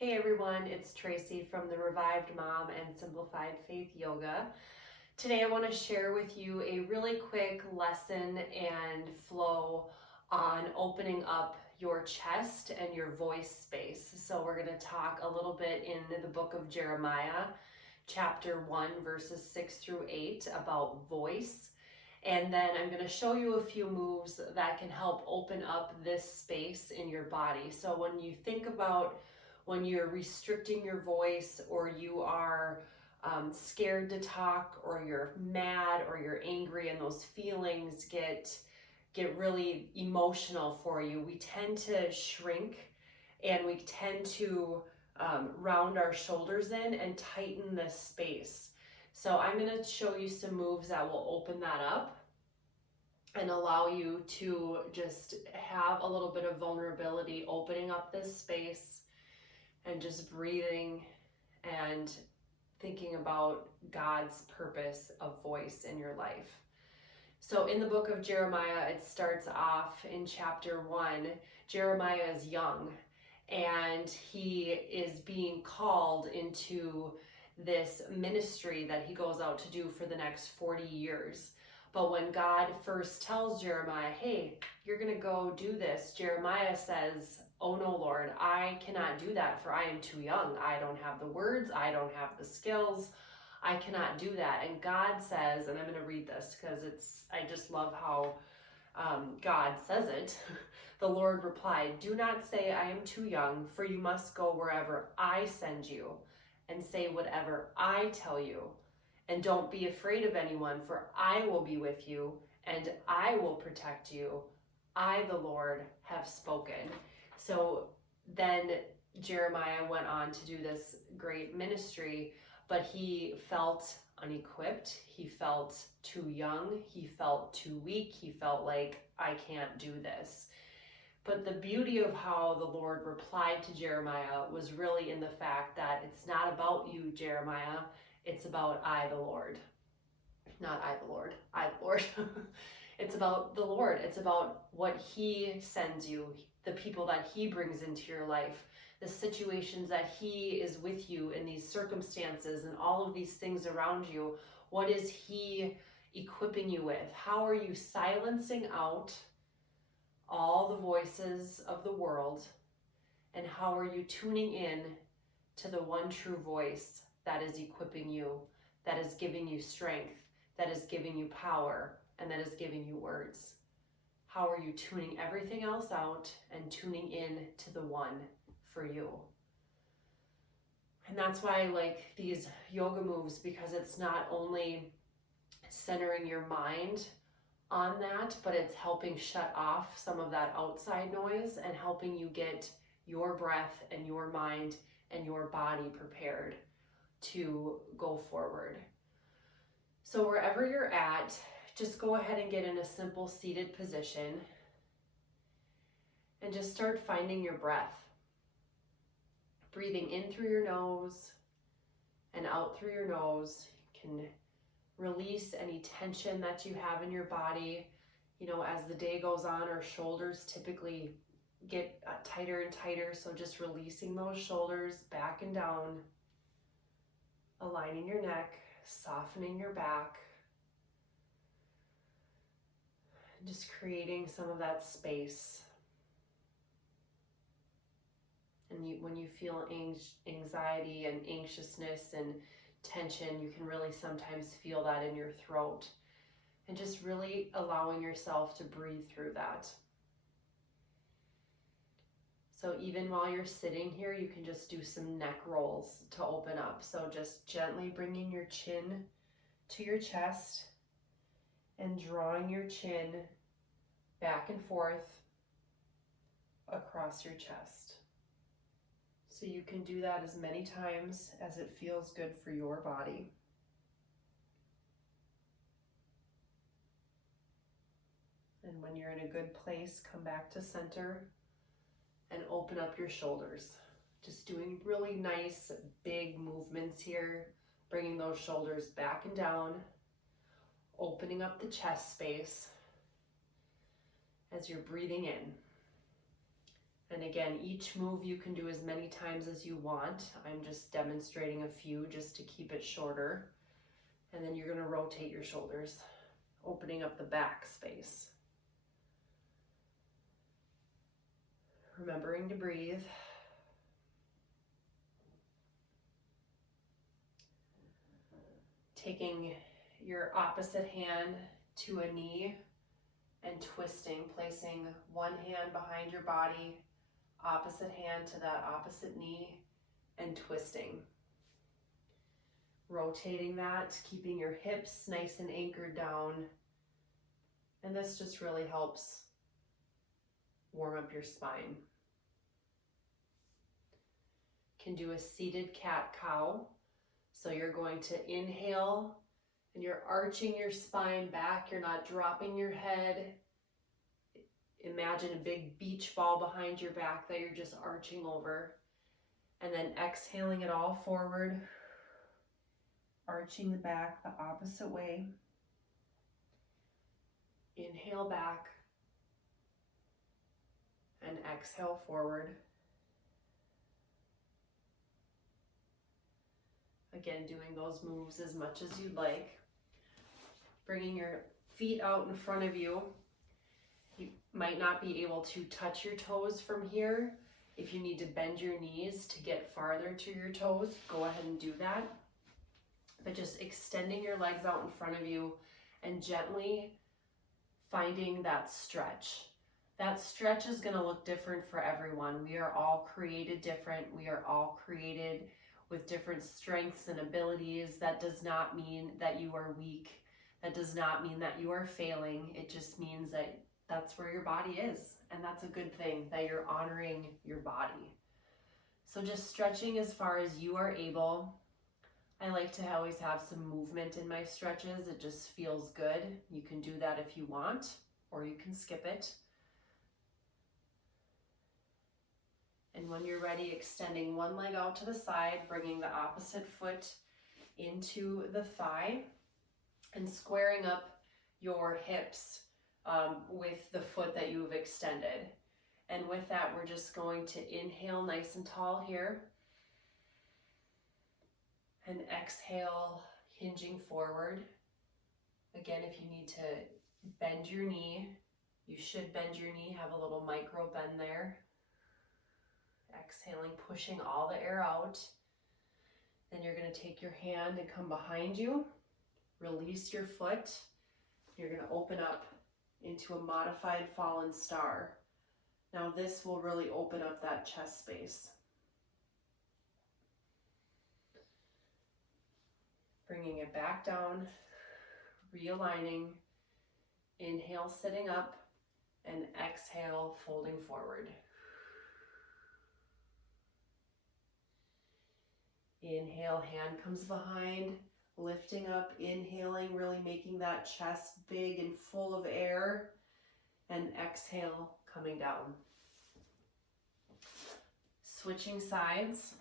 Hey everyone, it's Tracy from the Revived Mom and Simplified Faith Yoga. Today I want to share with you a really quick lesson and flow on opening up your chest and your voice space. So we're going to talk a little bit in the book of Jeremiah, chapter 1, verses 6 through 8 about voice. And then I'm going to show you a few moves that can help open up this space in your body. So when you think about when you're restricting your voice, or you are scared to talk, or you're mad, or you're angry, and those feelings get really emotional for you, we tend to shrink and we tend to round our shoulders in and tighten this space. So I'm going to show you some moves that will open that up and allow you to just have a little bit of vulnerability, opening up this space and just breathing and thinking about God's purpose of voice in your life. So in the book of Jeremiah, it starts off in chapter 1. Jeremiah is young and he is being called into this ministry that he goes out to do for the next 40 years. But when God first tells Jeremiah, hey, you're going to go do this, Jeremiah says, oh no, Lord, I cannot do that, for I am too young. I don't have the words. I don't have the skills. I cannot do that. And God says, and I'm going to read this because I just love how God says it. The Lord replied, do not say I am too young, for you must go wherever I send you and say whatever I tell you. And don't be afraid of anyone, for I will be with you and I will protect you. I, the Lord, have spoken. So then Jeremiah went on to do this great ministry, but he felt unequipped. He felt too young. He felt too weak. He felt like, I can't do this. But the beauty of how the Lord replied to Jeremiah was really in the fact that it's not about you, Jeremiah. It's about I, the Lord. Not I, the Lord. I, the Lord. It's about the Lord. It's about what he sends you, the people that he brings into your life, the situations that he is with you in these circumstances and all of these things around you. What is he equipping you with? How are you silencing out all the voices of the world? And how are you tuning in to the one true voice that is equipping you, that is giving you strength, that is giving you power, and that is giving you words? How are you tuning everything else out and tuning in to the one for you? And that's why I like these yoga moves, because it's not only centering your mind on that, but it's helping shut off some of that outside noise and helping you get your breath and your mind and your body prepared to go forward. So wherever you're at, just go ahead and get in a simple seated position and just start finding your breath. Breathing in through your nose and out through your nose. You can release any tension that you have in your body. You know, as the day goes on, our shoulders typically get tighter and tighter. So just releasing those shoulders back and down, aligning your neck, softening your back, just creating some of that space. And when you feel anxiety and anxiousness and tension, you can really sometimes feel that in your throat. And just really allowing yourself to breathe through that. So even while you're sitting here, you can just do some neck rolls to open up. So just gently bringing your chin to your chest and drawing your chin back and forth across your chest. So you can do that as many times as it feels good for your body. And when you're in a good place, come back to center and open up your shoulders. Just doing really nice big movements here, bringing those shoulders back and down, opening up the chest space as you're breathing in. And again, each move you can do as many times as you want. I'm just demonstrating a few just to keep it shorter. And then you're going to rotate your shoulders, opening up the back space. Remembering to breathe. Taking your opposite hand to a knee and twisting, placing one hand behind your body, opposite hand to that opposite knee, and twisting. Rotating that, keeping your hips nice and anchored down. And this just really helps warm up your spine. Can do a seated cat-cow. So you're going to inhale and you're arching your spine back. You're not dropping your head. Imagine a big beach ball behind your back that you're just arching over. And then exhaling it all forward. Arching the back the opposite way. Inhale back. And exhale forward. Again, doing those moves as much as you'd like. Bringing your feet out in front of you. You might not be able to touch your toes from here. If you need to bend your knees to get farther to your toes, go ahead and do that. But just extending your legs out in front of you and gently finding that stretch. That stretch is going to look different for everyone. We are all created different. We are all created with different strengths and abilities. That does not mean that you are weak. That does not mean that you are failing. It just means that that's where your body is. And that's a good thing, that you're honoring your body. So just stretching as far as you are able. I like to always have some movement in my stretches. It just feels good. You can do that if you want, or you can skip it. And when you're ready, extending one leg out to the side, bringing the opposite foot into the thigh and squaring up your hips with the foot that you've extended. And with that, we're just going to inhale nice and tall here. And exhale, hinging forward. Again, if you need to bend your knee, you should bend your knee, have a little micro bend there. Exhaling, pushing all the air out. Then you're going to take your hand and come behind you. Release your foot. You're going to open up into a modified fallen star. Now this will really open up that chest space. Bringing it back down, realigning. Inhale, sitting up, and exhale, folding forward. Inhale, hand comes behind, lifting up, inhaling, really making that chest big and full of air, and exhale, coming down. Switching sides.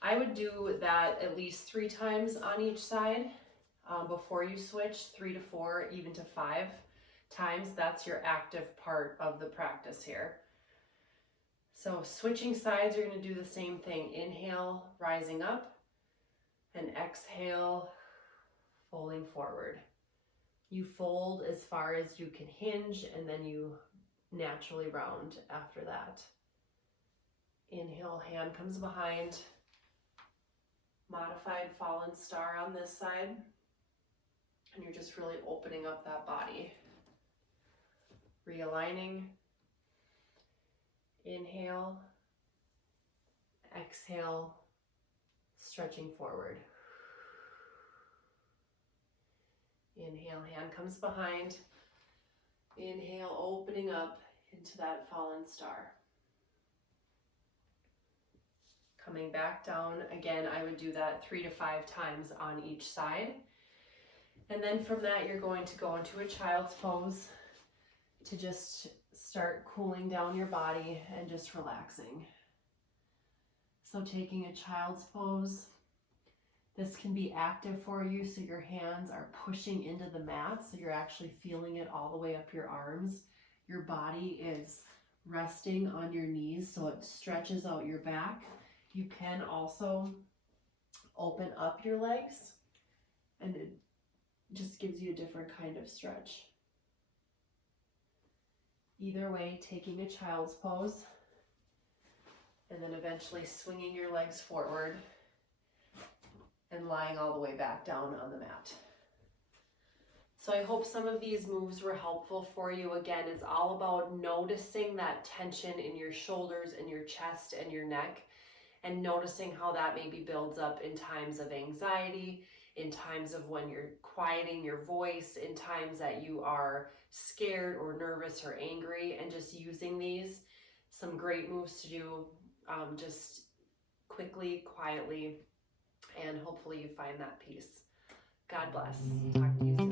I would do that at least 3 times on each side before you switch, 3 to 4, even to 5 times. That's your active part of the practice here. So switching sides, you're going to do the same thing. Inhale, rising up, and exhale, folding forward. You fold as far as you can hinge, and then you naturally round after that. Inhale, hand comes behind. Modified fallen star on this side. And you're just really opening up that body. Realigning. Inhale. Exhale. Stretching forward. Inhale, hand comes behind. Inhale, opening up into that fallen star. Coming back down, again, I would do that 3 to 5 times on each side. And then from that, you're going to go into a child's pose to just start cooling down your body and just relaxing. So taking a child's pose, this can be active for you, so your hands are pushing into the mat, so you're actually feeling it all the way up your arms. Your body is resting on your knees so it stretches out your back. You can also open up your legs and it just gives you a different kind of stretch. Either way, taking a child's pose and then eventually swinging your legs forward and lying all the way back down on the mat. So I hope some of these moves were helpful for you. Again, it's all about noticing that tension in your shoulders and your chest and your neck, and noticing how that maybe builds up in times of anxiety, in times of when you're quieting your voice, in times that you are scared or nervous or angry, and just using these. Some great moves to do just quickly, quietly, and hopefully you find that peace. God bless. Talk to you soon.